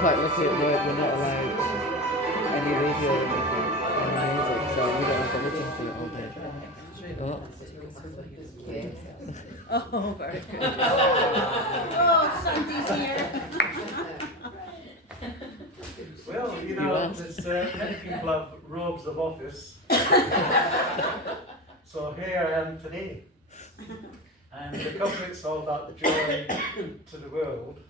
Quite lucky at work, we're not allowed any radio or music, so we don't have to listen to it all day. Oh, very good. Oh, Sandy's here. Well, you know, there's many people have robes of office. So here I am today. And because it's all about the joy to the world,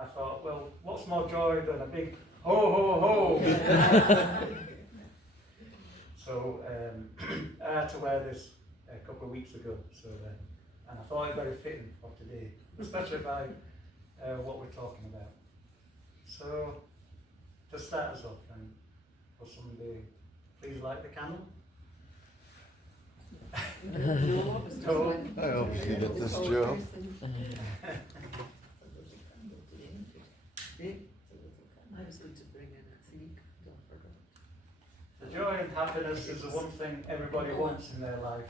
I thought, well, what's more joy than a big ho ho ho? So I had to wear this a couple of weeks ago, so and I thought it very fitting for today, especially by what we're talking about. So to start us off, and will somebody please light the candle? No. I hope you get this, Joe. I was going to bring in, I think, don't forget. The joy and happiness is the one thing everybody wants in their life,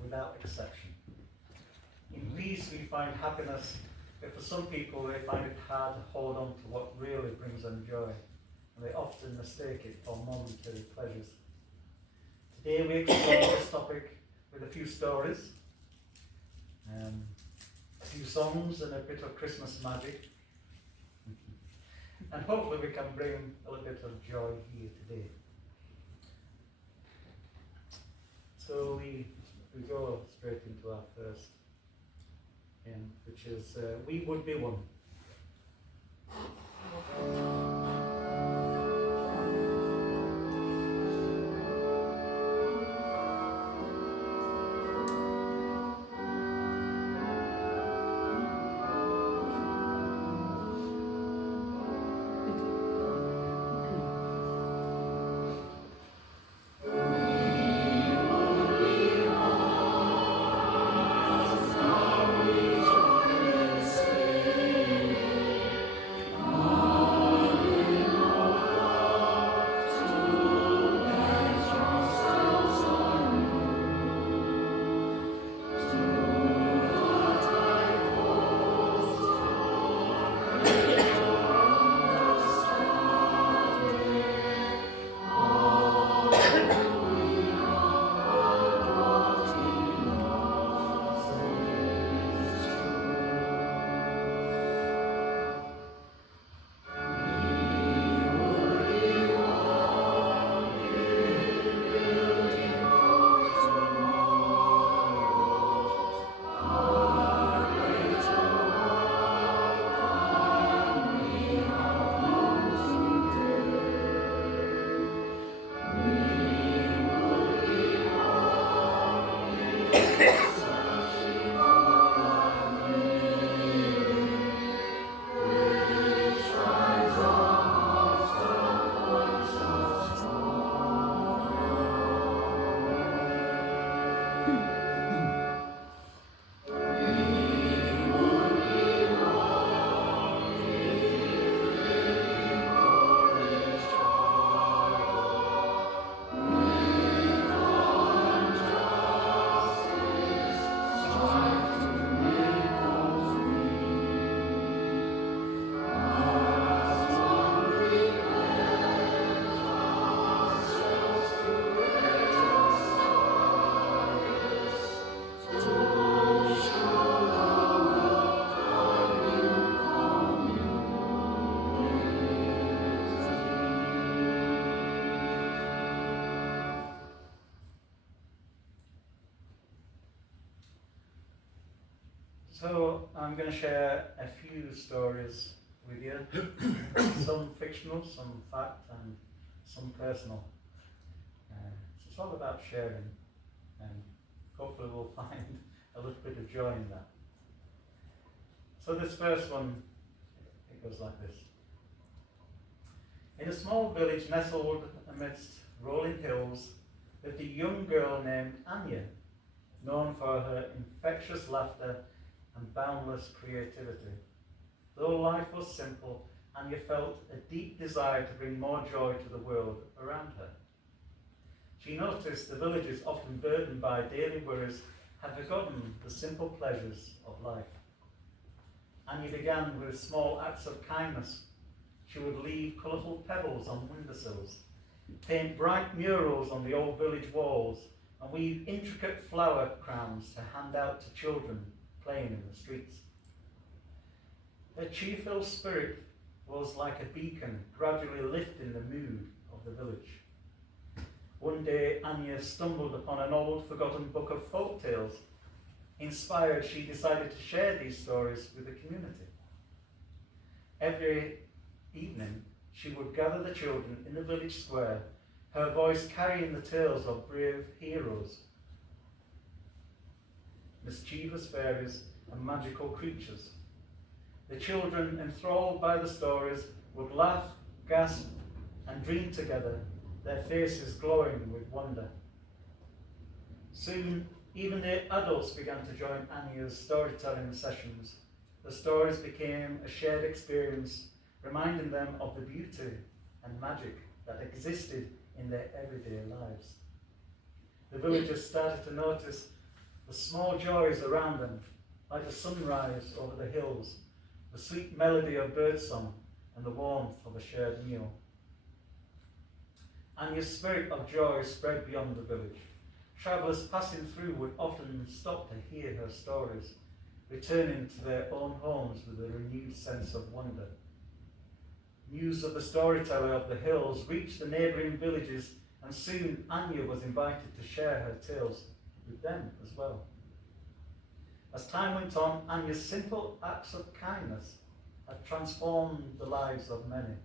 without exception. In peace we find happiness, but for some people they find it hard to hold on to what really brings them joy, and they often mistake it for momentary pleasures. Today we explore this topic with a few stories, a few songs and a bit of Christmas magic. And hopefully we can bring a little bit of joy here today. So we go straight into our first hymn, which is We Would Be One. Oh So I'm going to share a few stories with you, some fictional, some fact, and some personal. So it's all about sharing, and hopefully we'll find a little bit of joy in that. So this first one, it goes like this. In a small village nestled amidst rolling hills lived a young girl named Anya, known for her infectious laughter and boundless creativity. Though life was simple, Anya felt a deep desire to bring more joy to the world around her. She noticed the villagers, often burdened by daily worries, had forgotten the simple pleasures of life. Anya began with small acts of kindness. She would leave colourful pebbles on windowsills, paint bright murals on the old village walls, and weave intricate flower crowns to hand out to children playing in the streets. Her cheerful spirit was like a beacon, gradually lifting the mood of the village. One day, Anya stumbled upon an old, forgotten book of folk tales. Inspired, she decided to share these stories with the community. Every evening, she would gather the children in the village square, her voice carrying the tales of brave heroes, mischievous fairies, and magical creatures. The children, enthralled by the stories, would laugh, gasp, and dream together, their faces glowing with wonder. Soon, even the adults began to join Anya's storytelling sessions. The stories became a shared experience, reminding them of the beauty and magic that existed in their everyday lives. The villagers started to notice the small joys around them, like the sunrise over the hills, the sweet melody of birdsong, and the warmth of a shared meal. Anya's spirit of joy spread beyond the village. Travellers passing through would often stop to hear her stories, returning to their own homes with a renewed sense of wonder. News of the storyteller of the hills reached the neighbouring villages, and soon Anya was invited to share her tales with them as well. As time went on, Anya's simple acts of kindness had transformed the lives of many.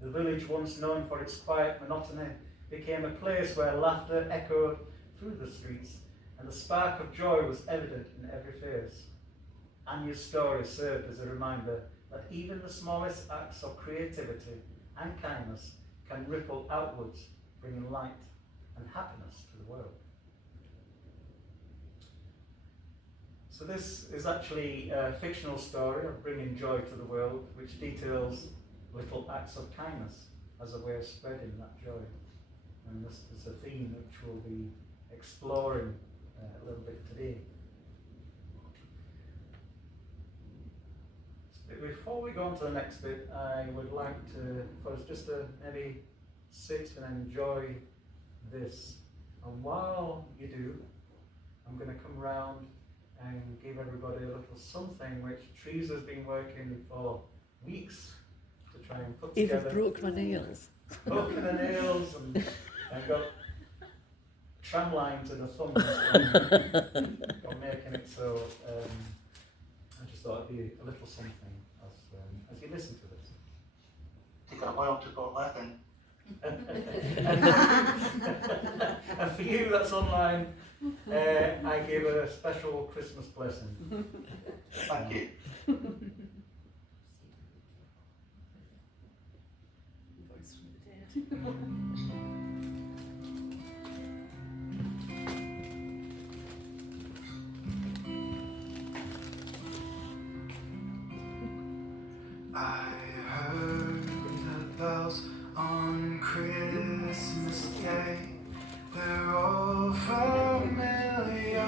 The village, once known for its quiet monotony, became a place where laughter echoed through the streets, and the spark of joy was evident in every face. Anya's story served as a reminder that even the smallest acts of creativity and kindness can ripple outwards, bringing light and happiness to the world. So this is actually a fictional story of bringing joy to the world, which details little acts of kindness as a way of spreading that joy. And this is a theme which we'll be exploring a little bit today. But before we go on to the next bit, I would like for us just to maybe sit and enjoy this. And while you do, I'm going to come round and give everybody a little something which Teresa's been working for weeks to try and put together. Even broke my nails. Broken the nails and got tram lines in the thumbs on making it, so I just thought it'd be a little something as you listen to this. Taking a while to go laughing. And for you that's online, I give a special Christmas blessing. Thank you. Voice from the dead. I heard the bells on Christmas Day. They're all familiar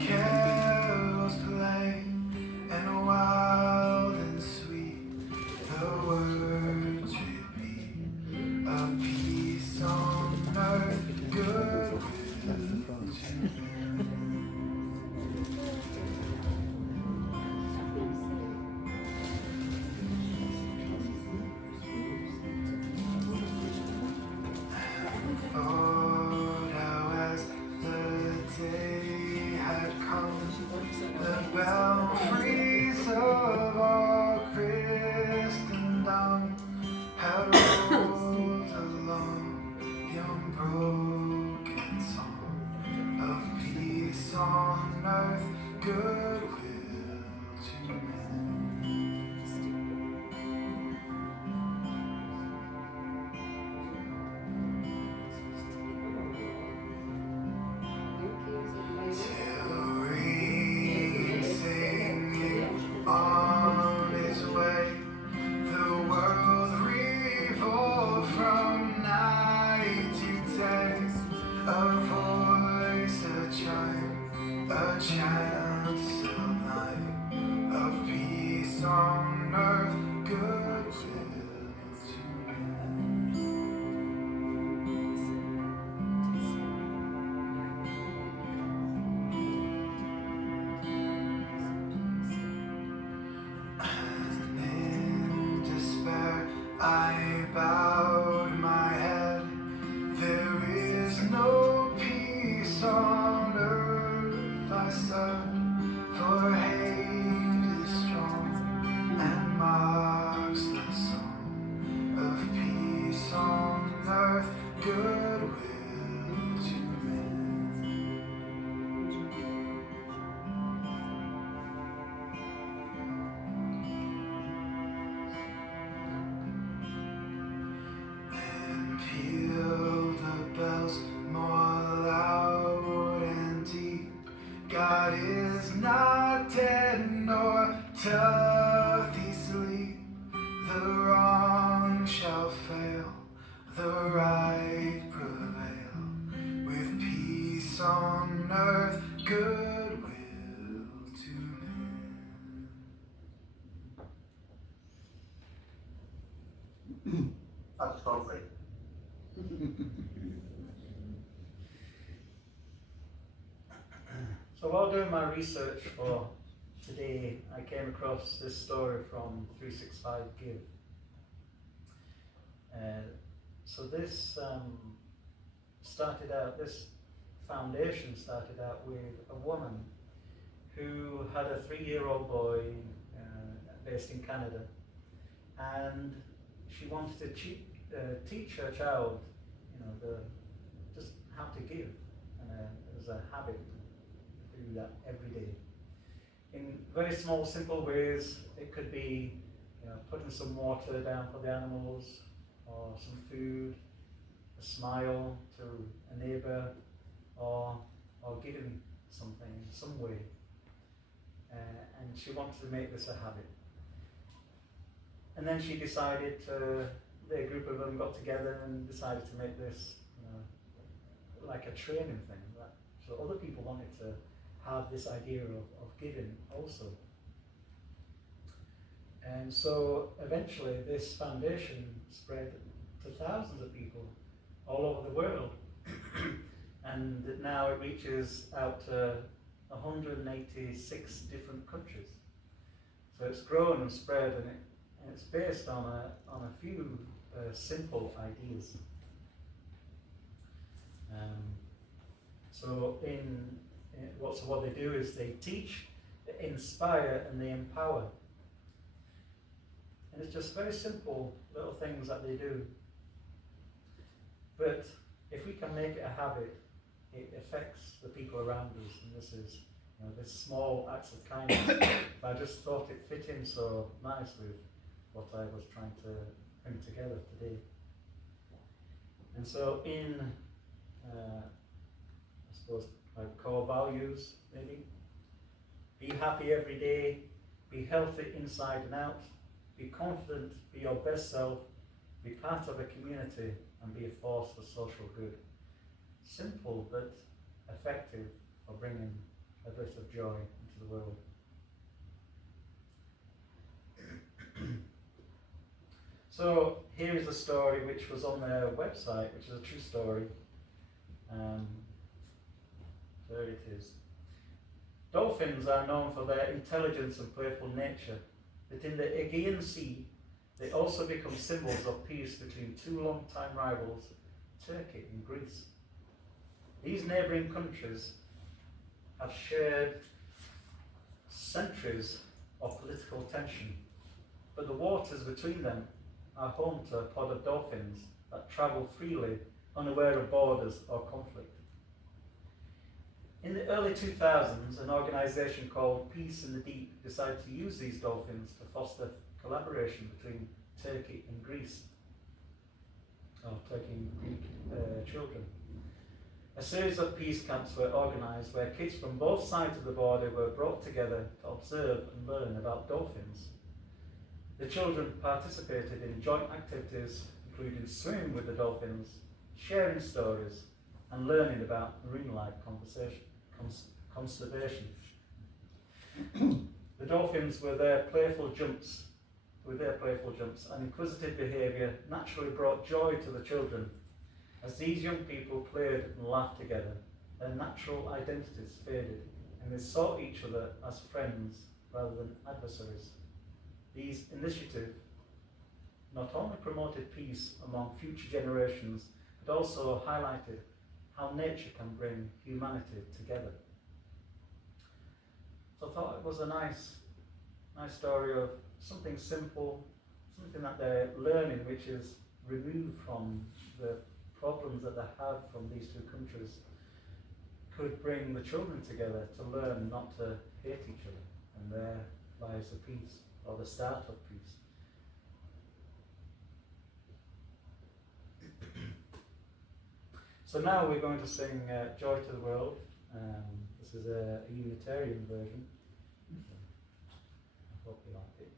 carols play, and wild and sweet the words repeat of peace on earth, goodwill to men. peace on earth, goodwill to men. Till ring singing on its way, the world revolved from night to day. A voice, a chime, a chant sublime of peace on earth, goodwill to men. And in despair I bowed my head. There is no peace on earth, I said, for hate is strong and mocks the song of peace on earth, goodwill to men. Then peal the bells more loud and deep. God is not dead, nor doth he sleep. The wrong shall fail, the right prevail. With peace on earth, goodwill to men. That's lovely. So while doing my research for today, I came across this story from 365 Give. So this this foundation started out with a woman who had a 3-year-old boy based in Canada, and she wanted to teach her child, just how to give, as a habit, do that every day. In very small, simple ways. It could be, putting some water down for the animals, or some food, a smile to a neighbour, or giving something in some way. And she wanted to make this a habit. And then she decided a group of them got together and decided to make this, like a training thing. So other people wanted to have this idea of giving also. And so eventually this foundation spread to thousands of people all over the world. And now it reaches out to 186 different countries. So it's grown and spread, and it's based on a few simple ideas. So what they do is they teach, they inspire, and they empower. And it's just very simple little things that they do. But if we can make it a habit, it affects the people around us. And this is, this small acts of kindness. I just thought it fit in so nice with what I was trying to bring together today. And so in, I suppose, core values, maybe, be happy every day, be healthy inside and out, be confident, be your best self, be part of a community, and be a force for social good. Simple but effective for bringing a bit of joy into the world. So here is a story which was on their website, which is a true story. There it is. Dolphins are known for their intelligence and playful nature, but in the Aegean Sea, they also become symbols of peace between two long-time rivals, Turkey and Greece. These neighbouring countries have shared centuries of political tension, but the waters between them are home to a pod of dolphins that travel freely, unaware of borders or conflict. In the early 2000s, an organisation called Peace in the Deep decided to use these dolphins to foster collaboration between Turkey and Greece, or Turkey and Greek children. A series of peace camps were organised where kids from both sides of the border were brought together to observe and learn about dolphins. The children participated in joint activities including swimming with the dolphins, sharing stories, and learning about marine life conservation. The dolphins with their playful jumps and inquisitive behaviour naturally brought joy to the children. As these young people played and laughed together, their natural identities faded, and they saw each other as friends rather than adversaries. These initiatives not only promoted peace among future generations, but also highlighted how nature can bring humanity together. So I thought it was a nice story of something simple, something that they're learning, which is removed from the problems that they have from these two countries, could bring the children together to learn not to hate each other, and there lies the peace, or the start of peace. So now we're going to sing Joy to the World. This is a Unitarian version. I hope you like it.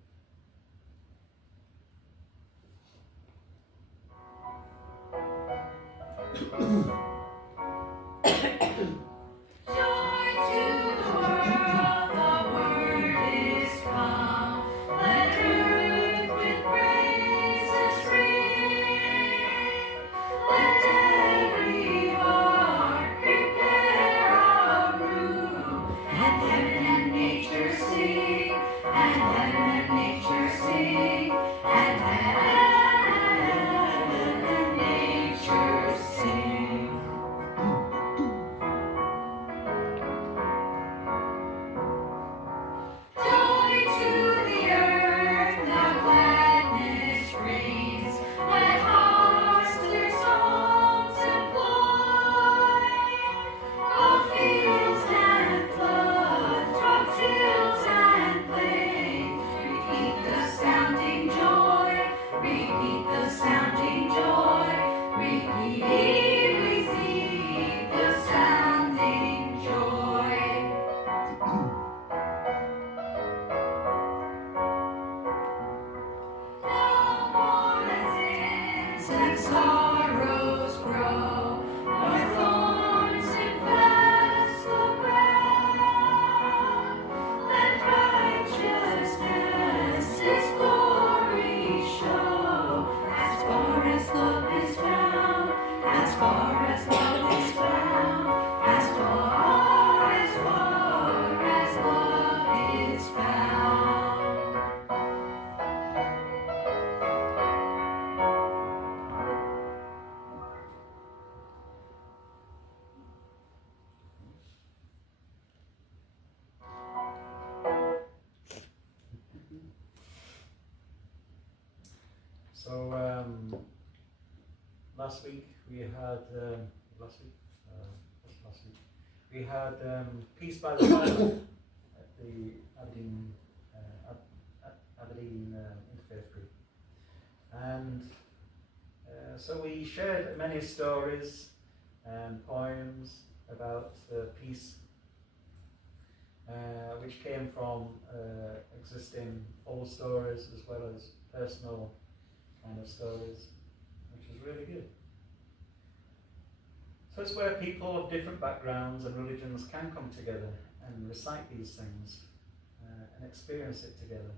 So last week we had Peace by the Fire at the Aberdeen Interfaith Group, and so we shared many stories and poems about peace, which came from existing old stories as well as personal kind of stories, which is really good. So it's where people of different backgrounds and religions can come together and recite these things and experience it together.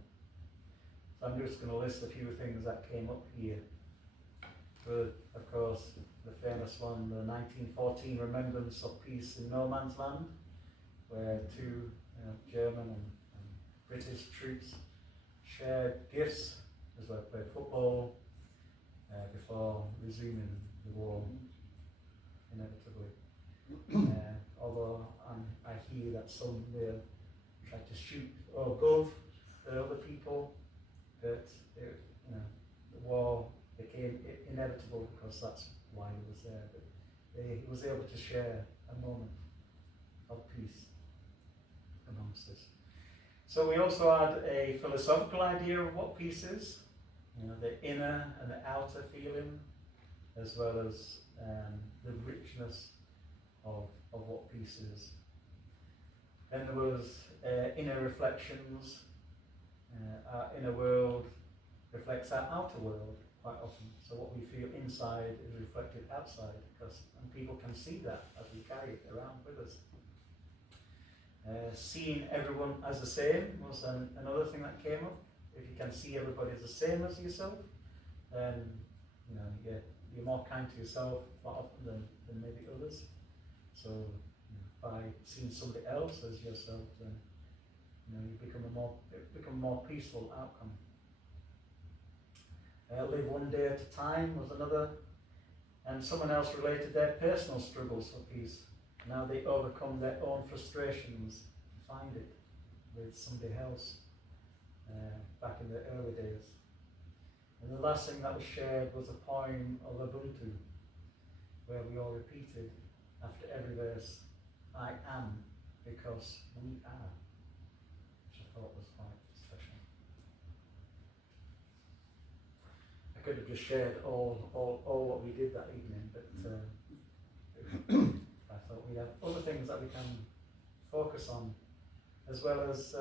So I'm just going to list a few things that came up here. Of course, the famous one, the 1914 Remembrance of Peace in No Man's Land, where two German and British troops shared gifts as well, played football before resuming the war inevitably. Although I hear that some will try to shoot or go the other people, but the war became inevitable because that's why he was there. But he was able to share a moment of differences. So we also had a philosophical idea of what peace is, the inner and the outer feeling, as well as the richness of what peace is. Then there was inner reflections. Our inner world reflects our outer world quite often. So what we feel inside is reflected outside, and people can see that as we carry it around with us. Seeing everyone as the same was another thing that came up. If you can see everybody as the same as yourself, then you're more kind to yourself more often than maybe others. So by seeing somebody else as yourself, then you become a more peaceful outcome. Live one day at a time was another, and someone else related their personal struggles for peace. Now they overcome their own frustrations and find it with somebody else back in the early days. And the last thing that was shared was a poem of Ubuntu, where we all repeated after every verse, I am because we are, which I thought was quite special. I could have just shared all what we did that evening, but I thought we have other things that we can focus on, as well as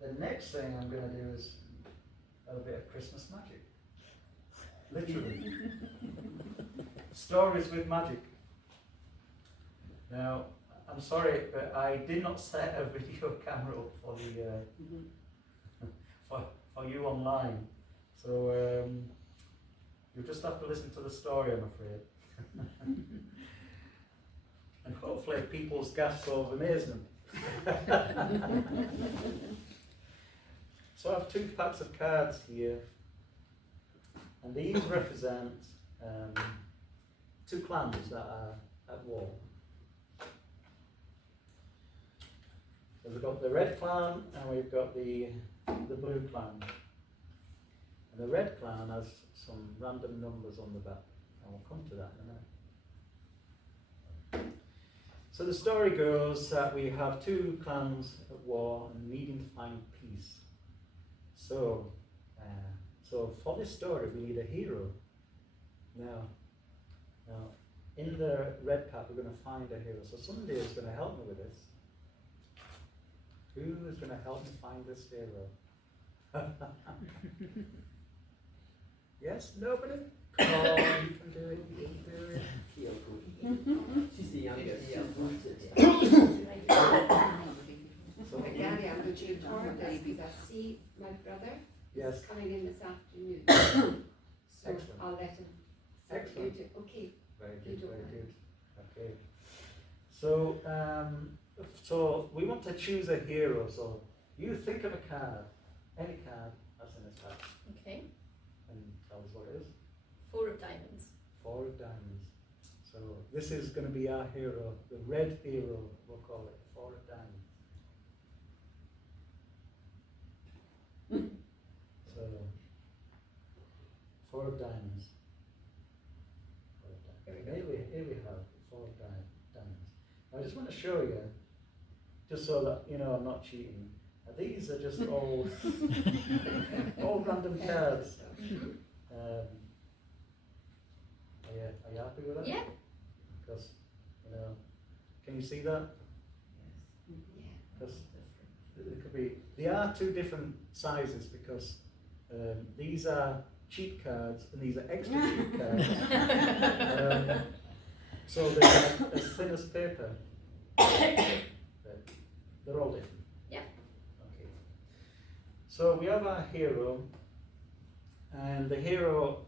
the next thing I'm going to do is a bit of Christmas magic. Literally. Stories with magic. Now, I'm sorry, but I did not set a video camera up for the for you online, so you'll just have to listen to the story, I'm afraid. And hopefully people's gasps of amazement. So I have 2 packs of cards here, and these represent 2 clans that are at war. So we've got the red clan and we've got the blue clan. And the red clan has some random numbers on the back, and we'll come to that in a minute. So the story goes that we have 2 clans at war and needing to find peace. So for this story we need a hero. Now in the red pack we're going to find a hero. So somebody is going to help me with this. Who is going to help me find this hero? Yes? Nobody? Oh, you can do it. You can do it. She's the youngest. So, Gary, I'm going to record this because I see my brother yes. is coming in this afternoon. So Excellent. I'll let him. Excellent. Okay. Very You good, don't very mind. good. Okay. So we want to choose a hero. So you think of a card, any card that's in this pack, Okay. and tell us what it is. 4 of diamonds. 4 of diamonds. So this is going to be our hero, the red hero, we'll call it, 4 of diamonds. So 4 of diamonds. 4 of diamonds. Here we have 4 of diamonds. I just want to show you, just so that you know I'm not cheating. These are just all random cards. Are you happy with that? Yeah. Because, can you see that? Yeah. Because they are 2 different sizes, because these are cheap cards and these are extra cheap cards. So they're as thin as paper. But they're all different. Yeah. Okay. So we have our hero, and the hero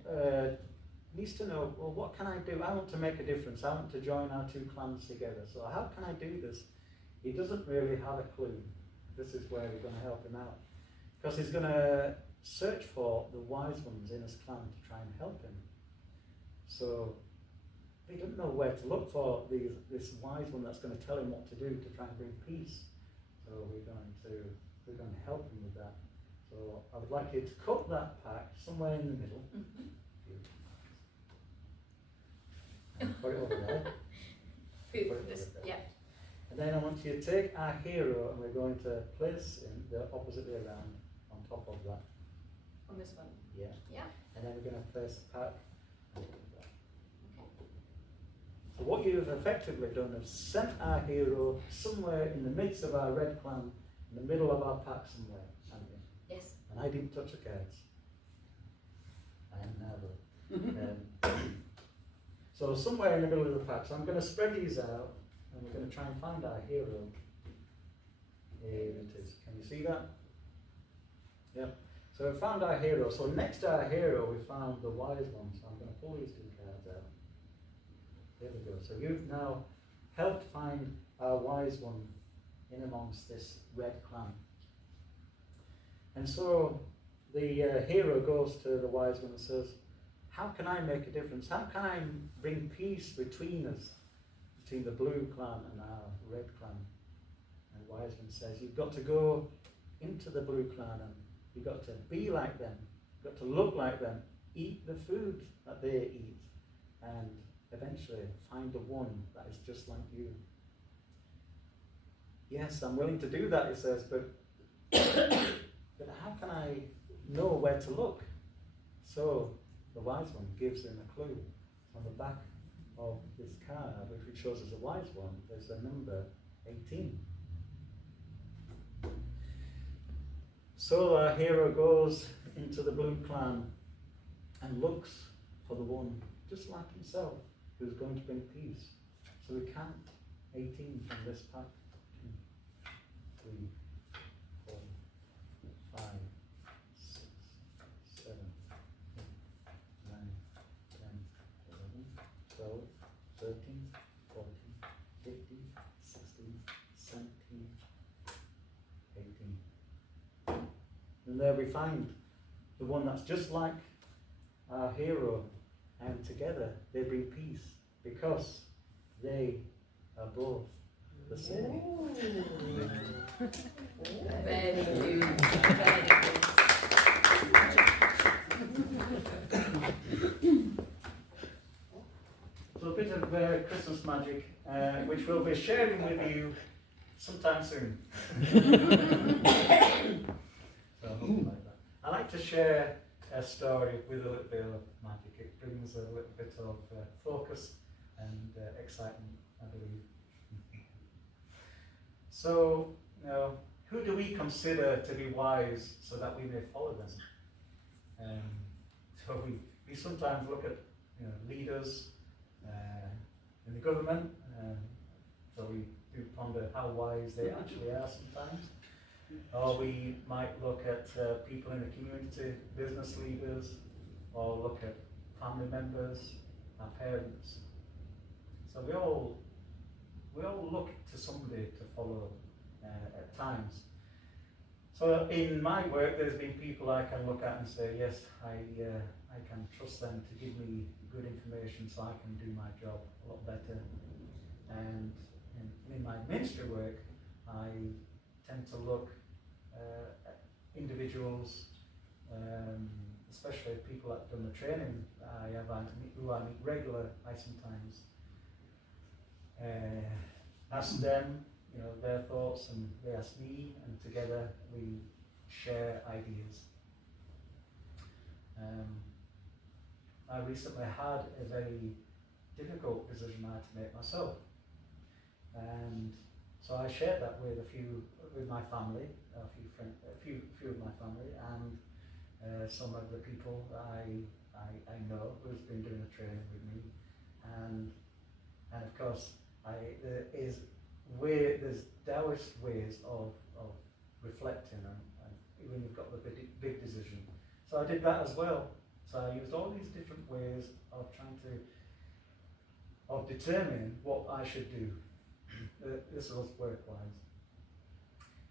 needs to know, well, what can I do? I want to make a difference. I want to join our 2 clans together. So how can I do this? He doesn't really have a clue. This is where we're going to help him out. Because he's going to search for the wise ones in his clan to try and help him. So he doesn't know where to look for this wise one that's going to tell him what to do to try and bring peace. So we're going to help him with that. So I would like you to cut that pack somewhere in the middle. And put it over there. Put it over there. Yeah. And then I want you to take our hero and we're going to place him the opposite way around on top of that. On this one. Yeah. Yeah. And then we're going to place the pack on top of that. Okay. So what you've effectively done is sent our hero somewhere in the midst of our red clan, in the middle of our pack somewhere, haven't you? Yes. And I didn't touch the cards. I am now though. So somewhere in the middle of the pack. So I'm going to spread these out and we're going to try and find our hero. Here it is. Can you see that? Yep. So we found our hero. So next to our hero we found the wise one. So I'm going to pull these two cards out. There we go. So you've now helped find our wise one in amongst this red clan. And so the hero goes to the wise one and says, how can I make a difference? How can I bring peace between us, between the blue clan and our red clan? And the wise one says, you've got to go into the blue clan and you've got to be like them, you've got to look like them, eat the food that they eat, and eventually find the one that is just like you. Yes, I'm willing to do that, he says, but how can I know where to look? So the wise one gives him a clue. On the back of this card, which shows as a wise one, there's a number 18. So our hero goes into the blue clan and looks for the one just like himself who's going to bring peace. So we count 18 from this pack. 2, 3, 4, 5, 6, 7, 8, 9, 10, 11, 12, 13, 14, 15, 16, 17, 18. And there we find the one that's just like our hero, and together they bring peace because they are both the same. Very good. Very good. So a bit of Christmas magic, which we'll be sharing with you sometime soon. So hopefully like that. I like to share a story with a little bit of magic. It brings a little bit of focus and excitement, I believe. So, who do we consider to be wise so that we may follow them? So we sometimes look at leaders in the government, so we do ponder how wise they actually are sometimes. Or we might look at people in the community, business leaders, or look at family members, our parents. So we all look to somebody to follow at times. So in my work, there's been people I can look at and say, yes, I can trust them to give me good information so I can do my job a lot better. And in my ministry work, I tend to look at individuals, especially people that have done the training I have, who I meet regularly. I sometimes ask them, their thoughts, and they ask me, and together we share ideas. I recently had a very difficult decision I had to make myself, and so I shared that with my family, a few of my family, and some of the people I know who's been doing the training with me, and of course there's various ways of reflecting and when you've got the big decision. So I did that as well. So I used all these different ways of trying to determine what I should do. This was work-wise.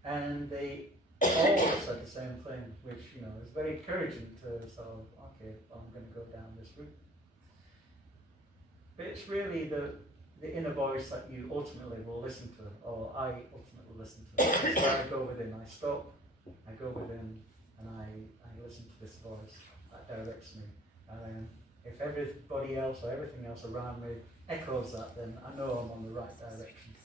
And they all said the same thing, which is very encouraging to sort of, okay, I'm going to go down this route. But it's really the inner voice that you ultimately will listen to, or I ultimately listen to. So I go within, I stop, I go within, and I listen to this voice that directs me. And then if everybody else or everything else around me echoes that, then I know I'm on the right direction.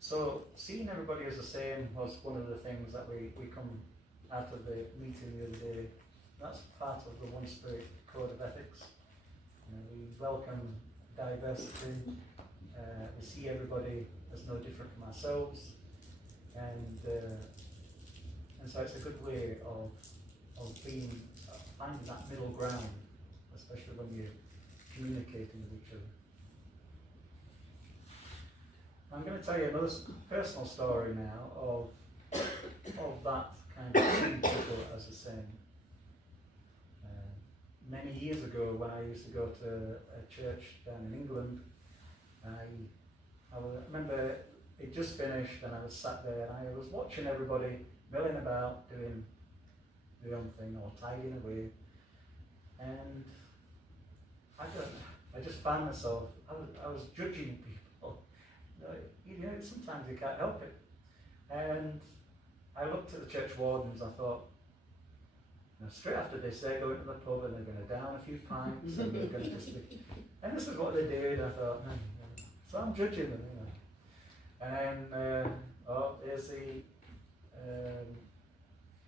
So seeing everybody as the same was one of the things that we come out of the meeting the other day. That's part of the One Spirit Code of Ethics. We welcome diversity. We see everybody as no different from ourselves, and so it's a good way of finding that middle ground, especially when you're communicating with each other. I'm going to tell you another personal story now of that kind of seeing people as the same. Many years ago, when I used to go to a church down in England, I remember it just finished and I was sat there and I was watching everybody milling about doing their own thing or tidying away, and I just found myself, I was judging people. You know, sometimes you can't help it. And I looked at the church wardens, I thought, straight after this, they're going to the pub and they're going to down a few pints and they're going to just be, and this is what they did. I thought, so I'm judging them, you know. And there's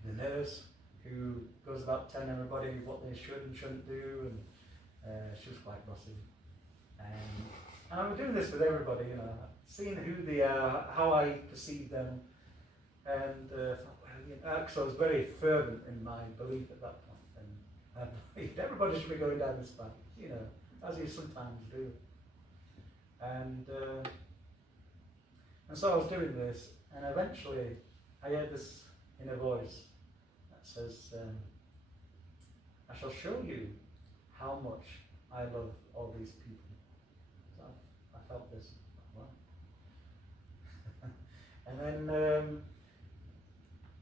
the nurse who goes about telling everybody what they should and shouldn't do, and she was quite bossy. And I was doing this with everybody, you know, seeing who they are, how I perceive them, and because I was very fervent in my belief at that point, and I believed everybody should be going down this path, you know, as you sometimes do. And so I was doing this, and eventually I heard this inner voice that says, I shall show you how much I love all these people. So I felt this, well. And then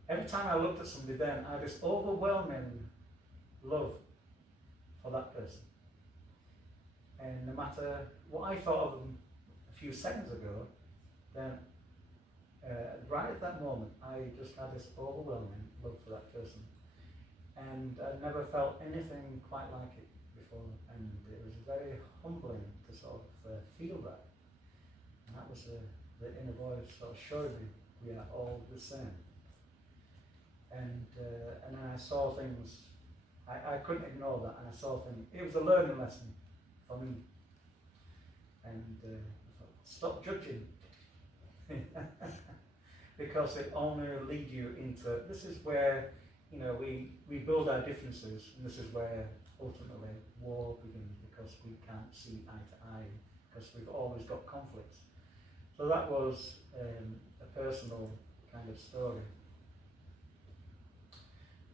every time I looked at somebody then, I had this overwhelming love for that person. And no matter what I thought of them a few seconds ago, then right at that moment, I just had this overwhelming love for that person. And I'd never felt anything quite like it before. And it was very humbling to sort of feel that. And that was the inner voice sort of showing me we are all the same. And then I saw things, I couldn't ignore that, and I saw things, it was a learning lesson for me. And I thought, stop judging. Because it only leads you into, this is where, you know, we build our differences, and this is where ultimately war begins, because we can't see eye to eye, because we've always got conflicts. So that was a personal kind of story.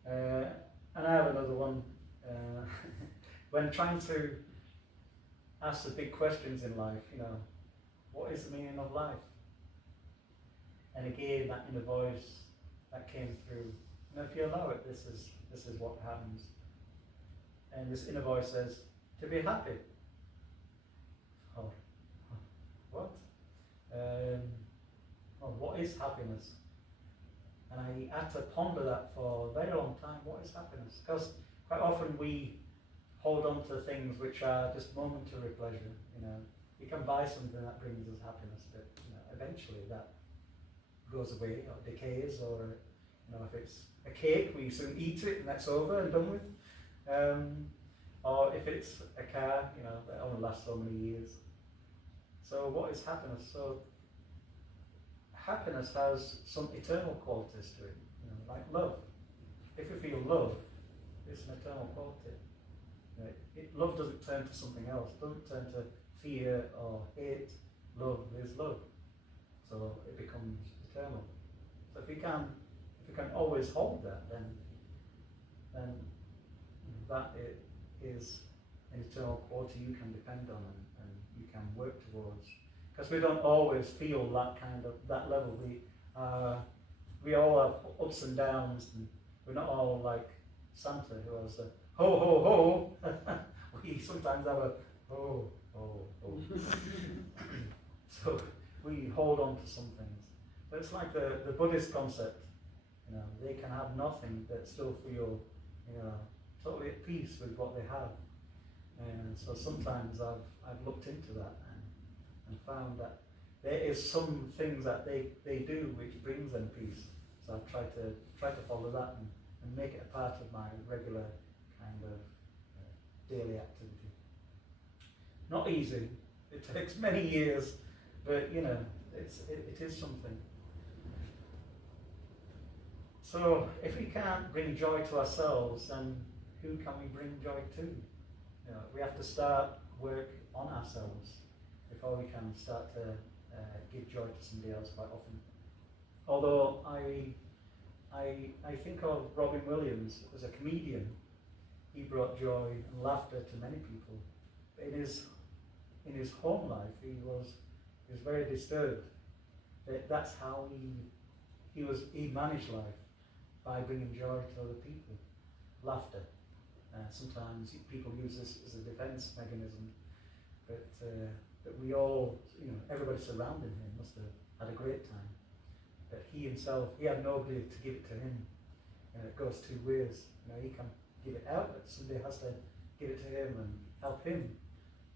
And I have another one. When trying to ask the big questions in life, you know, what is the meaning of life? And again, that inner voice that came through. You know, if you allow it, this is what happens. And this inner voice says, to be happy. Oh, what? Well, what is happiness? And I had to ponder that for a very long time. What is happiness? Because quite often we hold on to things which are just momentary pleasure. You know, you can buy something that brings us happiness, but you know, eventually that goes away or decays. Or you know, if it's a cake, we soon eat it and that's over and done with. Or if it's a car, you know, that only lasts so many years. So what is happiness? So happiness has some eternal qualities to it, you know, like love. If you feel love, it's an eternal quality. You know, love doesn't turn to something else, doesn't turn to fear or hate. Love is love, so it becomes eternal. So if you can always hold that, then that is an eternal quality you can depend on and you can work towards. Because we don't always feel that level. We all have ups and downs, and we're not all like Santa, who has a ho ho ho. We sometimes have a ho ho ho. So we hold on to some things. But it's like the Buddhist concept. You know, they can have nothing but still feel, you know, totally at peace with what they have. And so sometimes I've looked into that and found that there is some things that they do which brings them peace. So I try to follow that and make it a part of my regular kind of daily activity. Not easy. It takes many years, but you know, it is something. So if we can't bring joy to ourselves, then who can we bring joy to? You know, we have to start work on ourselves before we can start to give joy to somebody else quite often. Although I think of Robin Williams as a comedian. He brought joy and laughter to many people. But in his home life, he was very disturbed. That's how he managed life, by bringing joy to other people, laughter. Sometimes people use this as a defense mechanism, but we all, you know, everybody surrounding him must have had a great time. But he himself, he had nobody to give it to him. And it goes two ways. You know, he can give it out, but somebody has to give it to him and help him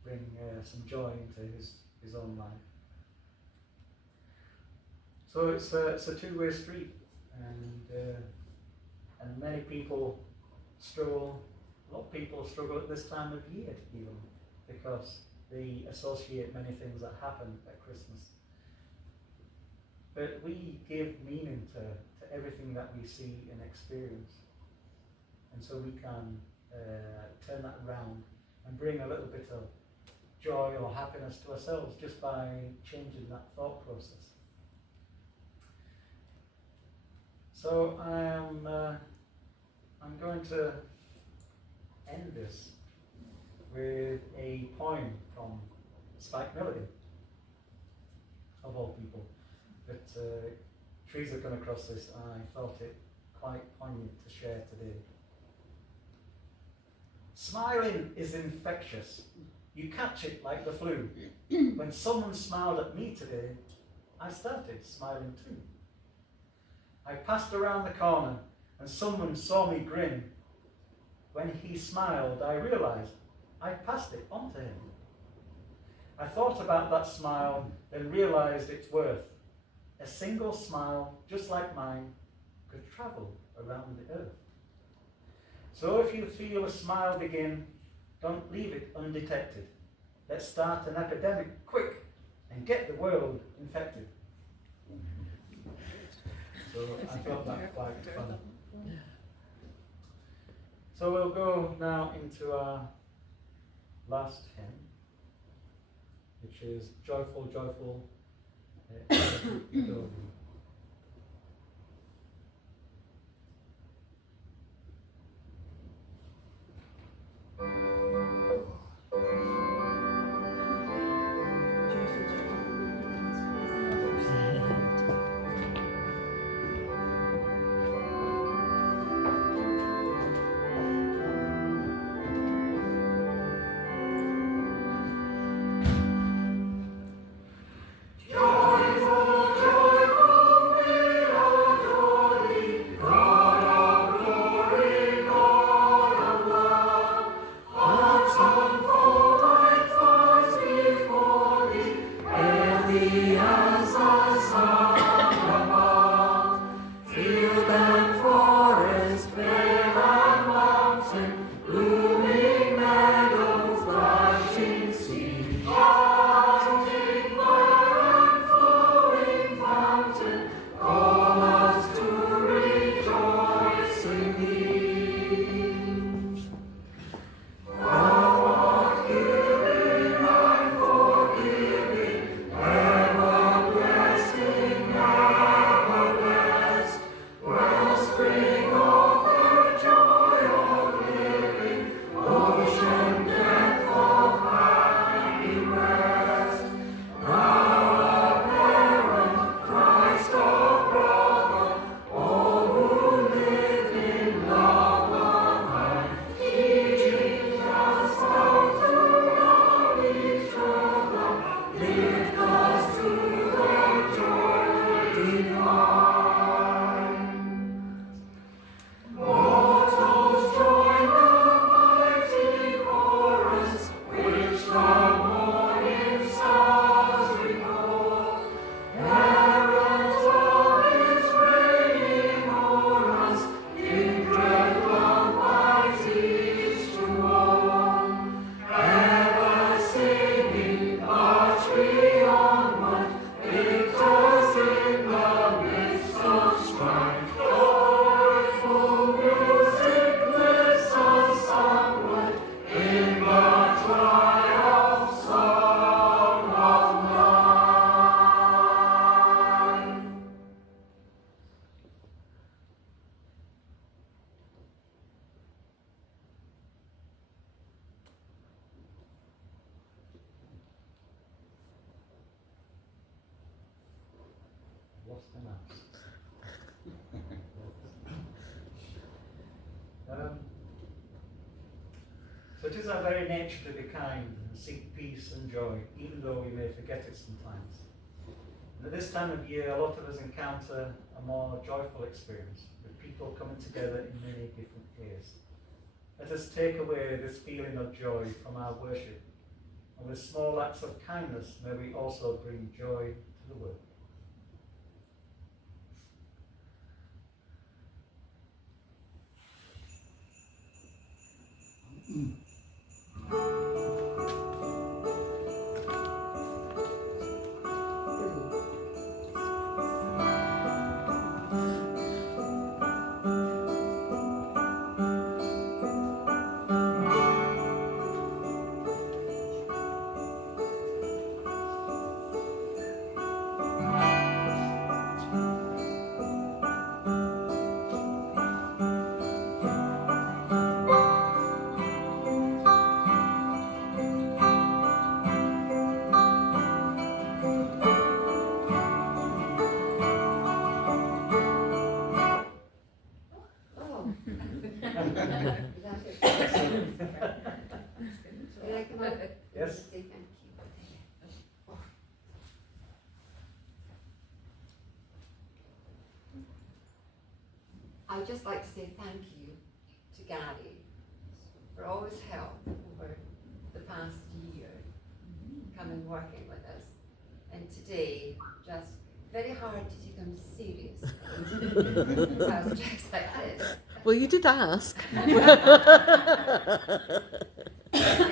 bring some joy into his own life. So it's a two-way street, and many people struggle. A lot of people struggle at this time of year even, because they associate many things that happen at Christmas. But we give meaning to everything that we see and experience, and so we can turn that around and bring a little bit of joy or happiness to ourselves just by changing that thought process. So I'm going to end this with a poem from Spike Milligan, of all people. But Teresa come across this, and I felt it quite poignant to share today. Smiling is infectious. You catch it like the flu. When someone smiled at me today, I started smiling too. I passed around the corner and someone saw me grin. When he smiled, I realized I'd passed it on to him. I thought about that smile, then realized its worth. A single smile, just like mine, could travel around the earth. So if you feel a smile begin, don't leave it undetected. Let's start an epidemic quick and get the world infected. So I thought that quite fun. So we'll go now into our last hymn, which is Joyful, Joyful, Adore You. Joyful, joyful. lost my mouse. So it is our very nature to be kind and seek peace and joy, even though we may forget it sometimes. And at this time of year, a lot of us encounter a more joyful experience, with people coming together in many different ways. Let us take away this feeling of joy from our worship, and with small acts of kindness may we also bring joy to the world. Oh. Can I come out? Yes. Just say thank you. I'd just like to say thank you to Gary for all his help over the past year, coming working with us. And today, just very hard to take him serious. I was just like this. Well, you did ask. Like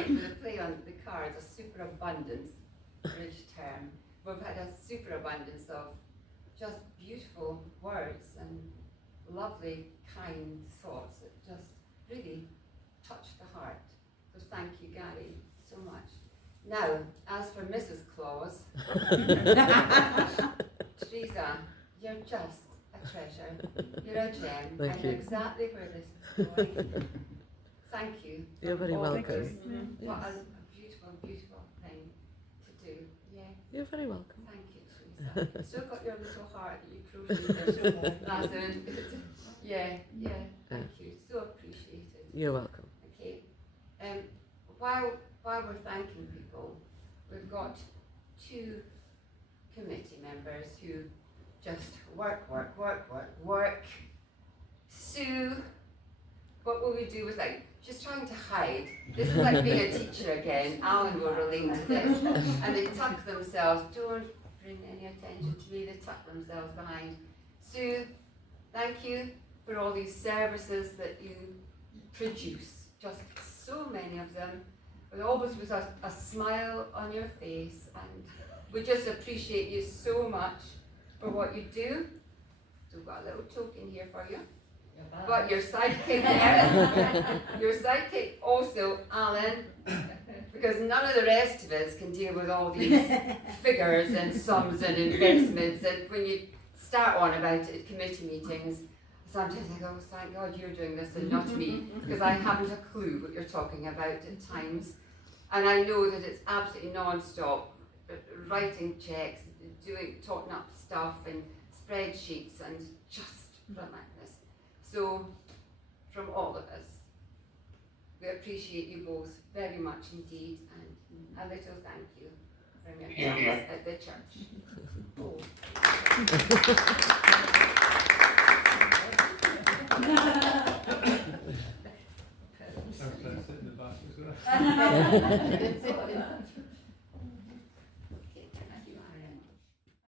for the play on the cards, a superabundance, bridge term. We've had a superabundance of just beautiful words and lovely, kind thoughts that just really touched the heart. So thank you, Gary, so much. Now, as for Mrs. Claus, Teresa, you're just a treasure. You're a gem. Thank I you. know exactly where this is going. Thank you. You're very for all welcome. this. Yes. What a beautiful, beautiful thing to do. Yeah. You're very welcome. Thank you, Teresa. Still got your little heart that you crocheted. That's it. Yeah, thank you. So appreciated. You're welcome. Okay. While we're thanking people, we've got two committee members who just work. Sue, what will we do with she's trying to hide. This is like being a teacher again. Alan will relate to this. And they tuck themselves. Don't bring any attention to me. They tuck themselves behind. Sue, thank you for all these services that you produce. Just so many of them. But always with a smile on your face. And we just appreciate you so much for what you do. So we've got a little token here for you. But your sidekick there, your sidekick also, Alan, because none of the rest of us can deal with all these figures and sums and investments, and when you start on about it at committee meetings, sometimes I go, oh, thank God you're doing this and not me, because I haven't a clue what you're talking about at times, and I know that it's absolutely non-stop, writing checks, talking up stuff and spreadsheets and just relentless. So, from all of us, we appreciate you both very much indeed, and a little thank you from your chums at the church. Oh.